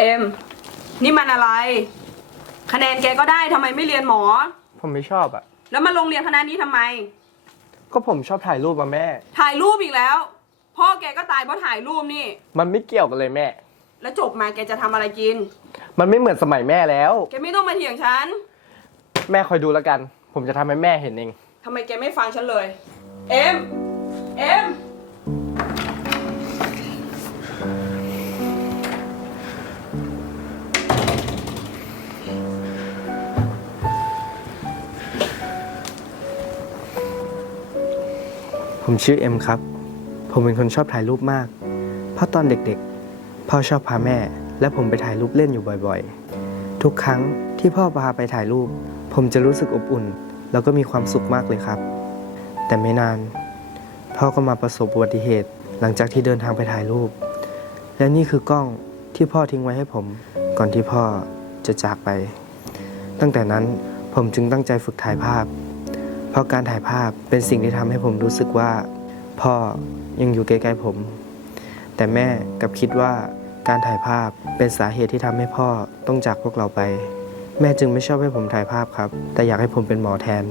เอ็มนี่มันอะไร คะแนนแกก็ได้ทำไมไม่เรียนหมอ ผมไม่ชอบอะ แล้วมาลงเรียนคณะนี้ทำไม ก็ผมชอบถ่ายรูปมาแม่ ถ่ายรูปอีกแล้ว พ่อแกก็ตายเพราะถ่ายรูปนี่ มันไม่เกี่ยวกันเลยแม่ แล้วจบมาแกจะทำอะไรกิน มันไม่เหมือนสมัยแม่แล้ว แกไม่ต้องมาเถียงฉันแม่คอยดูแล้วกัน ผมจะทำให้แม่เห็นเอง ทำไมแกไม่ฟังฉันเลย เอ็ม เอ็ม ผมชื่อเอ็มครับ ผมเป็นคนชอบถ่ายรูปมาก เพราะตอนเด็กๆ พ่อชอบพาแม่ และผมไปถ่ายรูปเล่นอยู่บ่อยๆ ทุกครั้งที่พ่อพาไปถ่ายรูป ผมจะรู้สึกอบอุ่น แล้วก็มีความสุขมากเลยครับ แต่ไม่นาน พ่อก็มาประสบอุบัติเหตุหลังจากที่เดินทางไปถ่ายรูป และนี่คือกล้องที่พ่อทิ้งไว้ให้ผม ก่อนที่พ่อจะจากไป ตั้งแต่นั้นผมจึงตั้งใจฝึกถ่ายภาพ เพราะการถ่ายภาพเป็นสิ่งที่ทำให้ผมรู้สึกว่า พ่อยังอยู่ใกล้ๆผม แต่แม่กับคิดว่าการถ่ายภาพเป็นสาเหตุที่ทำให้พ่อต้องจากพวกเราไป แม่จึงไม่ชอบให้ผมถ่ายภาพครับ แต่อยากให้ผมเป็นหมอแทน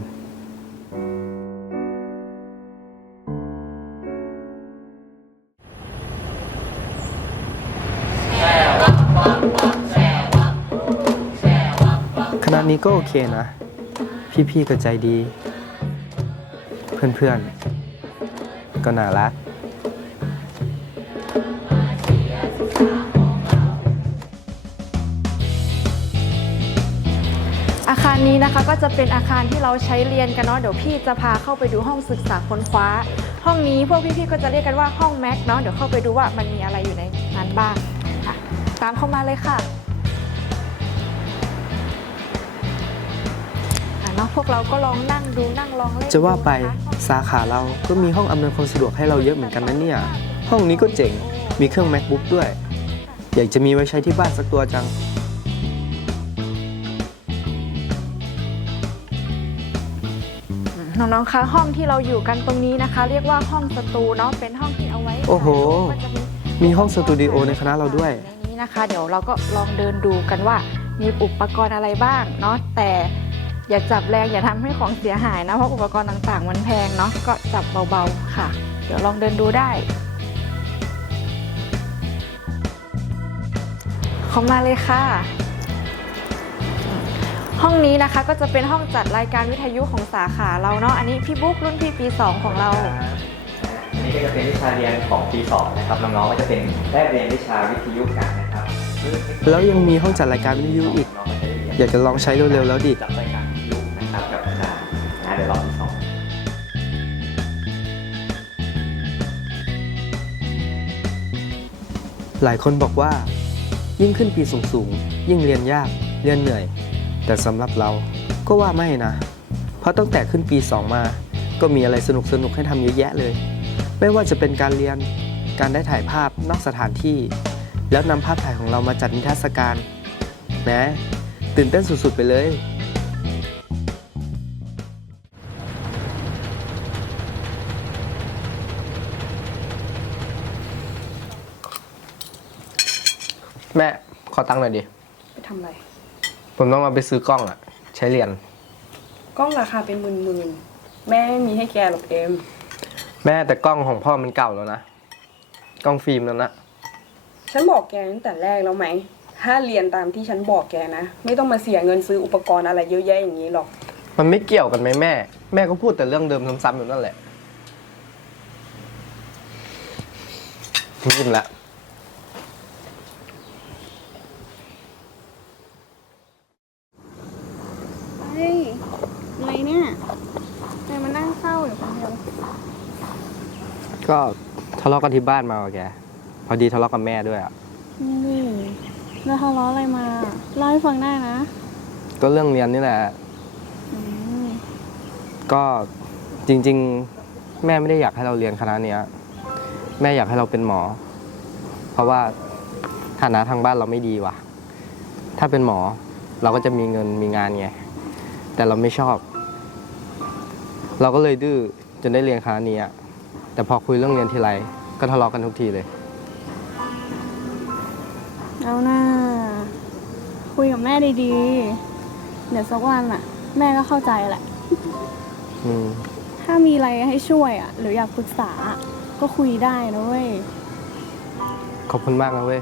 คณะนี้ก็โอเคนะ พี่ๆก็ใจดี เพื่อนๆ ก็น่ารักอาคารนี้นะคะก็จะเป็นอาคารที่เราใช้เรียนกันเนาะเดี๋ยวพี่จะพาเข้าไปดูห้องศึกษาค้นคว้า ห้องนี้พวกพี่ๆก็จะเรียกกันว่าห้องแม็กเนาะเดี๋ยวเข้าไปดูว่ามันมีอะไรอยู่ในนั้นบ้างค่ะตามเข้ามาเลยค่ะ เนาะพวกเราก็ลองนั่งดูนั่งลองเล่นจะว่าไปดูนะคะสาขาเราก็มีห้องอำนวยความสะดวกให้เราเยอะเหมือนกันนะเนี่ย ห้องนี้ก็เจ๋ง มีเครื่อง macbook ด้วย อยากจะมีไว้ใช้ที่บ้านสักตัวจัง น้องๆคะห้องที่เราอยู่กันตรงนี้นะคะ เรียกว่าห้องสตูเนาะเป็นห้องที่เอาไว้โอ้โห ก็จะมีห้องสตูดิโอในคณะเราด้วย ในนี้นะคะ เดี๋ยวเราก็ลองเดินดูกันว่ามีอุปกรณ์อะไรบ้างเนาะแต่ อย่าจับแรงอย่าทำให้ของเสียหายนะเพราะอุปกรณ์ต่างๆ มันแพงเนาะก็จับเบาๆค่ะ เดี๋ยวลองเดินดูได้เข้ามาเลยค่ะ ห้องนี้นะคะก็จะเป็นห้องจัดรายการวิทยุของสาขาเราเนาะอันนี้พี่บุ๊กรุ่นพี่ปี 2 ของเรา อันนี้ก็จะเป็นวิชาเรียนของปีสองนะครับน้องๆก็จะเป็นได้เรียนวิชาวิทยุกันนะครับแล้วยังมีห้องจัดรายการวิทยุอีกน้องๆก็จะได้เรียนอยากจะลองใช้เร็วๆแล้วดิ หลายคนบอกว่า ยิ่งขึ้นปีสูงๆ ยิ่งเรียนยาก เรียนเหนื่อย แต่สำหรับเราก็ว่าไม่นะ เพราะตั้งแต่ขึ้นปี 2 มา ก็มีอะไรสนุกๆให้ทำเยอะแยะเลย ไม่ว่าจะเป็นการเรียนการได้ถ่ายภาพนอกสถานที่ แล้วนำภาพถ่ายของเรามาจัดนิทรรศการแหมตื่นเต้นสุดๆไปเลย แม่ขอตังค์หน่อยดิ ไปทำอะไร ผมต้องเอาไปซื้อกล้องอะใช้เรียน กล้องราคาเป็นหมื่นๆ แม่ไม่มีให้แกหรอกเอ็มแม่แต่กล้องของพ่อมันเก่าแล้วนะ กล้องฟิล์มแล้วนะ ฉันบอกแกตั้งแต่แรกแล้วไหม ถ้าเรียนตามที่ฉันบอกแกนะ ไม่ต้องมาเสียเงินซื้ออุปกรณ์อะไรเยอะแยะอย่างนี้หรอก มันไม่เกี่ยวกันไหมแม่ แม่ก็พูดแต่เรื่องเดิมซ้ำๆอยู่นั่นแหละยิ้มละ เฮ้ยอะไรเนี่ยทำไมมานั่งเศร้าอยู่คนเดียว ก็ทะเลาะกันที่บ้านมาวะแก พอดีทะเลาะกับแม่ด้วยอะ นี่แล้วทะเลาะอะไรมาเล่าให้ฟังได้นะก็เรื่องเรียนนี่แหละ อืมก็จริง ๆ แม่ไม่ได้อยากให้เราเรียนคณะเนี้ย แม่อยากให้เราเป็นหมอ เพราะว่าฐานะทางบ้านเราไม่ดีว่ะ ถ้าเป็นหมอเราก็จะมีเงินมีงานไง แต่เราไม่ชอบ เราก็เลยดื้อจนได้เรียนคณะนี้อะ แต่พอคุยเรื่องเรียนทีไรก็ทะเลาะกันทุกทีเลย เอาหน้า คุยกับแม่ดีๆ เดี๋ยวสักวันอะแม่ก็เข้าใจแหละ อืมถ้ามีอะไรให้ช่วยอะหรืออยากปรึกษาอะก็คุยได้นะเว้ย ขอบคุณมากนะเว้ย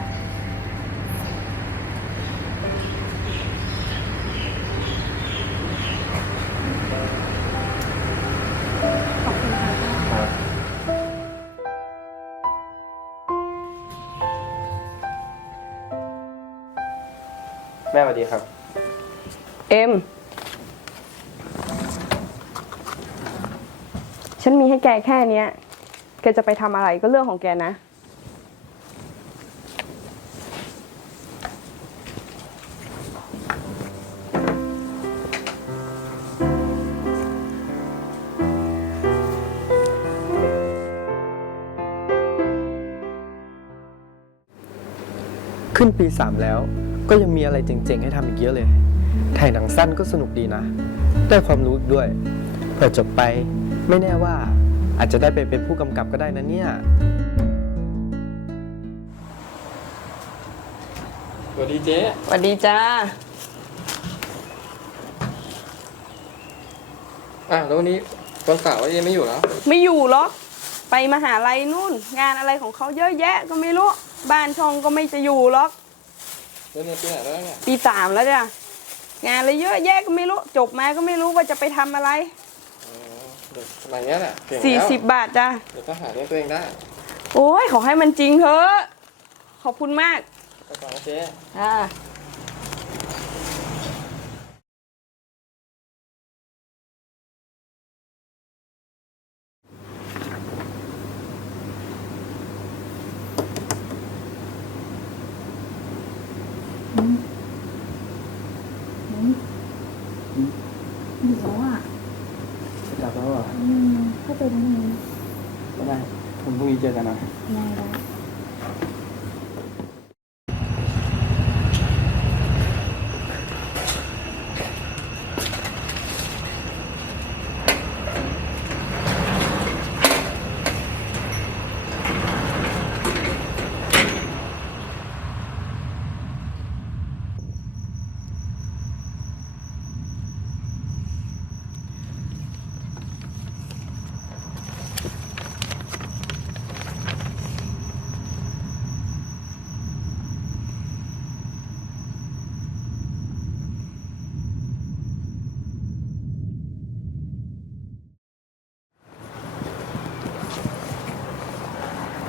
ม่สวัสดีครับ เอ็ม ฉันมีให้แกแค่เนี้ย แกจะไปทำอะไรก็เรื่องของแกนะ ขึ้นปี 3 แล้ว ก็ยังมีอะไรเจ๋งๆ ให้ทำอีกเยอะเลย ถ่ายหนังสั้นก็สนุกดีนะ ได้ความรู้อีกด้วย เผื่อจบไปไม่แน่ว่าอาจจะได้ไปเป็นผู้กำกับก็ได้นะเนี่ย สวัสดีเจ๊ สวัสดีจ้า อะแล้ววันนี้วันเสาร์เจ๊ไม่อยู่แล้ว ไม่อยู่หรอก ไปมหาลัยนู่น งานอะไรของเขาเยอะแยะก็ไม่รู้ บ้านช่องก็ไม่จะอยู่หรอก แล้วเนี่ยปีไหนแล้วเนี่ยปีสามแล้วจ้ะงานอะไรเยอะแยะก็ไม่รู้จบมาก็ไม่รู้ว่าจะไปทำอะไรอ๋อเด็กสมัยเนี้ยแหละเก่งสี่แล้วสิบบาทจ้ะเดี๋ยวก็หาเลี้ยงตัวเองได้โอ้ยขอให้มันจริงเถอะขอบคุณมาก ไปก่อนนะเจ๊ อ่า อยู่แล้วอะ กลับแล้วเหรอ อืมเข้าใจได้ไหม ก็ได้ ผมพรุ่งนี้เจอกันนะ ได้ได้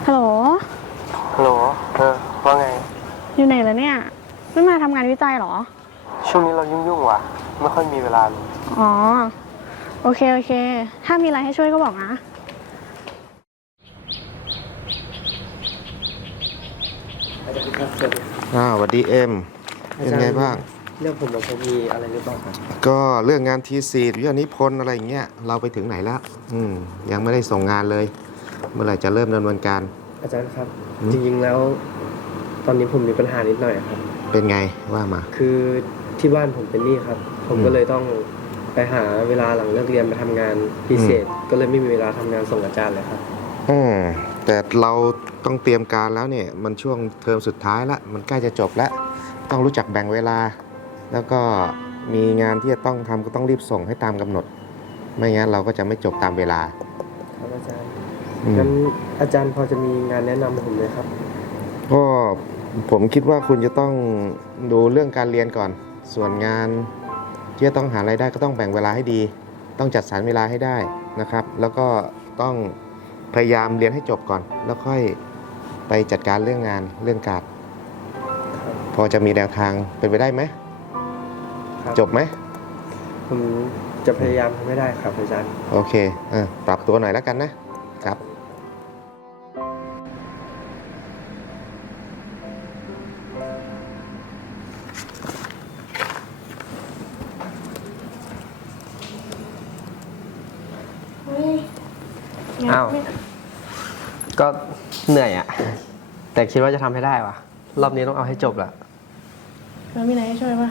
ฮัลโหล ฮัลโหล เออ ว่าไง อยู่ไหนแล้ว เนี่ยเพิ่งมาทำงานวิจัยเหรอ ช่วงนี้เรายุ่งๆว่ะ ไม่ค่อยมีเวลาเลยอ๋อ โอเค โอเค ถ้ามีอะไรให้ช่วยก็บอกนะ อ่าสวัสดีเอ็มเป็นไงบ้าง เรื่องผมกับผมมีอะไรหรือเปล่าครับก็เรื่องงานทีสีวิทยานิพนธ์อะไรอย่างเงี้ยเราไปถึงไหนแล้ว อืม ยังไม่ได้ส่งงานเลย เมื่อไหร่จะเริ่มดำเนินการ อาจารย์ครับอืมจริงๆแล้ว ตอนนี้ผมมีปัญหานิดหน่อยครับ เป็นไงว่ามา คือที่บ้านผมเป็นหนี้ครับผมอืมก็เลยต้องไปหาเวลาหลังเลิกเรียนไปทำงานพิเศษ ก็เลยไม่มีเวลาทำงานส่งอาจารย์เลยครับ อืมแต่เราต้องเตรียมการแล้วเนี่ย มันช่วงเทอมสุดท้ายละ มันใกล้จะจบแล้ว ต้องรู้จักแบ่งเวลา แล้วก็มีงานที่จะต้องทำก็ต้องรีบส่งให้ตามกำหนด ไม่งั้นเราก็จะไม่จบตามเวลาครับอาจารย์อืมงั้นอาจารย์พอจะมีงานแนะนำผมไหมครับ ก็ผมคิดว่าคุณจะต้องดูเรื่องการเรียนก่อน ส่วนงานที่จะต้องหารายได้ก็ต้องแบ่งเวลาให้ดี ต้องจัดสรรเวลาให้ได้นะครับ แล้วก็ต้องพยายามเรียนให้จบก่อน แล้วค่อยไปจัดการเรื่องงานเรื่องการครับพอจะมีแนวทางเป็นไปได้ไหมครับจบไหมผมจะพยายามทำให้ได้ครับอาจารย์ โอเคเออปรับตัวหน่อยแล้วกันนะครับ อ้าว ก็เหนื่อยอะแต่คิดว่าจะทำให้ได้วะรอบนี้ต้องเอาให้จบละแล้วมีไหนให้ช่วยปะ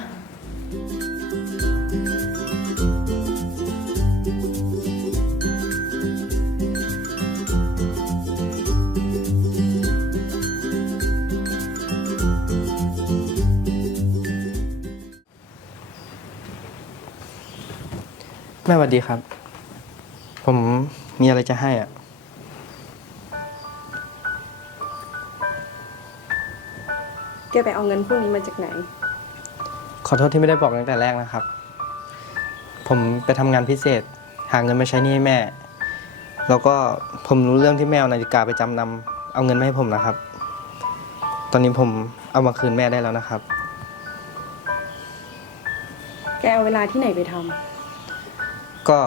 แม่สวัสดีครับ ผม มีอะไรจะให้อะ แกไปเอาเงินพวกนี้มาจากไหน ขอโทษที่ไม่ได้บอกตั้งแต่แรกนะครับ ผมไปทำงานพิเศษ หาเงินมาใช้หนี้ให้แม่ แล้วก็ผมรู้เรื่องที่แม่เอานาฬิกาไปจำนำเอาเงินมาให้ผมนะครับ ตอนนี้ผมเอามาคืนแม่ได้แล้วนะครับ แกเอาเวลาที่ไหนไปทำก็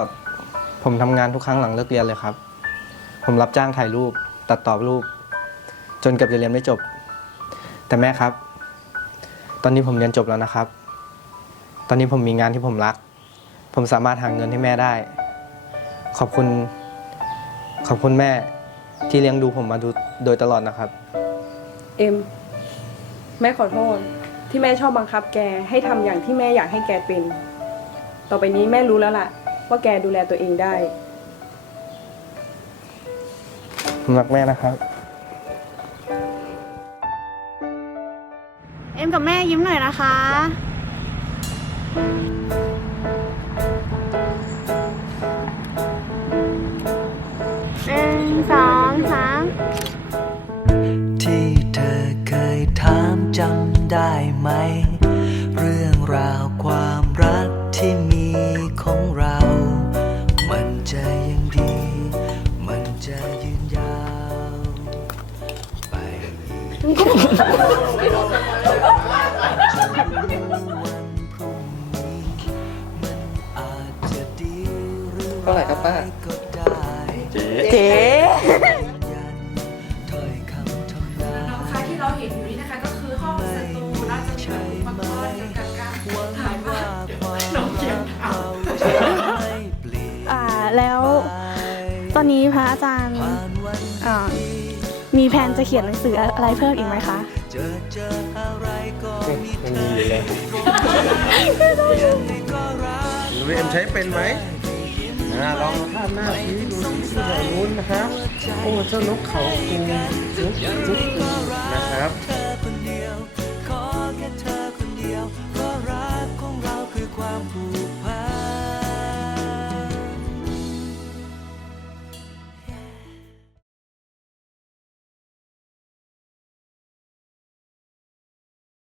ผมทำงานทุกครั้งหลังเลิกเรียนเลยครับ ผมรับจ้างถ่ายรูป ตัดต่อรูป จนเกือบจะเรียนไม่จบ แต่แม่ครับ ตอนนี้ผมเรียนจบแล้วนะครับ ตอนนี้ผมมีงานที่ผมรัก ผมสามารถหาเงินให้แม่ได้ ขอบคุณ ขอบคุณแม่ที่เลี้ยงดูผมมาดูโดยตลอดนะครับ เอ็ม แม่ขอโทษ ที่แม่ชอบบังคับแกให้ทำอย่างที่แม่อยากให้แกเป็น ต่อไปนี้แม่รู้แล้วล่ะ ว่าแกดูแลตัวเองได้ ผมรักแม่นะครับ เอ็มกับแม่ยิ้มหน่อยนะคะ หนึ่งสองสามที่เธอเคยถามจำได้ไหม เรื่องราวความรักที่มีของ เท่าไหร่ครับป้าร้ายก็ได้เจ๊ เจ๊ จะเขียนหนังสืออะไรเพิ่มอีกไหมคะไม่มีเลยดูเอ็มใช้เป็นไหมนะลองภาพหน้านี้ดูที่แถวนู้นนะครับโอ้เจ้านกเขากูจุ๊บจุ๊บนะครับความผูก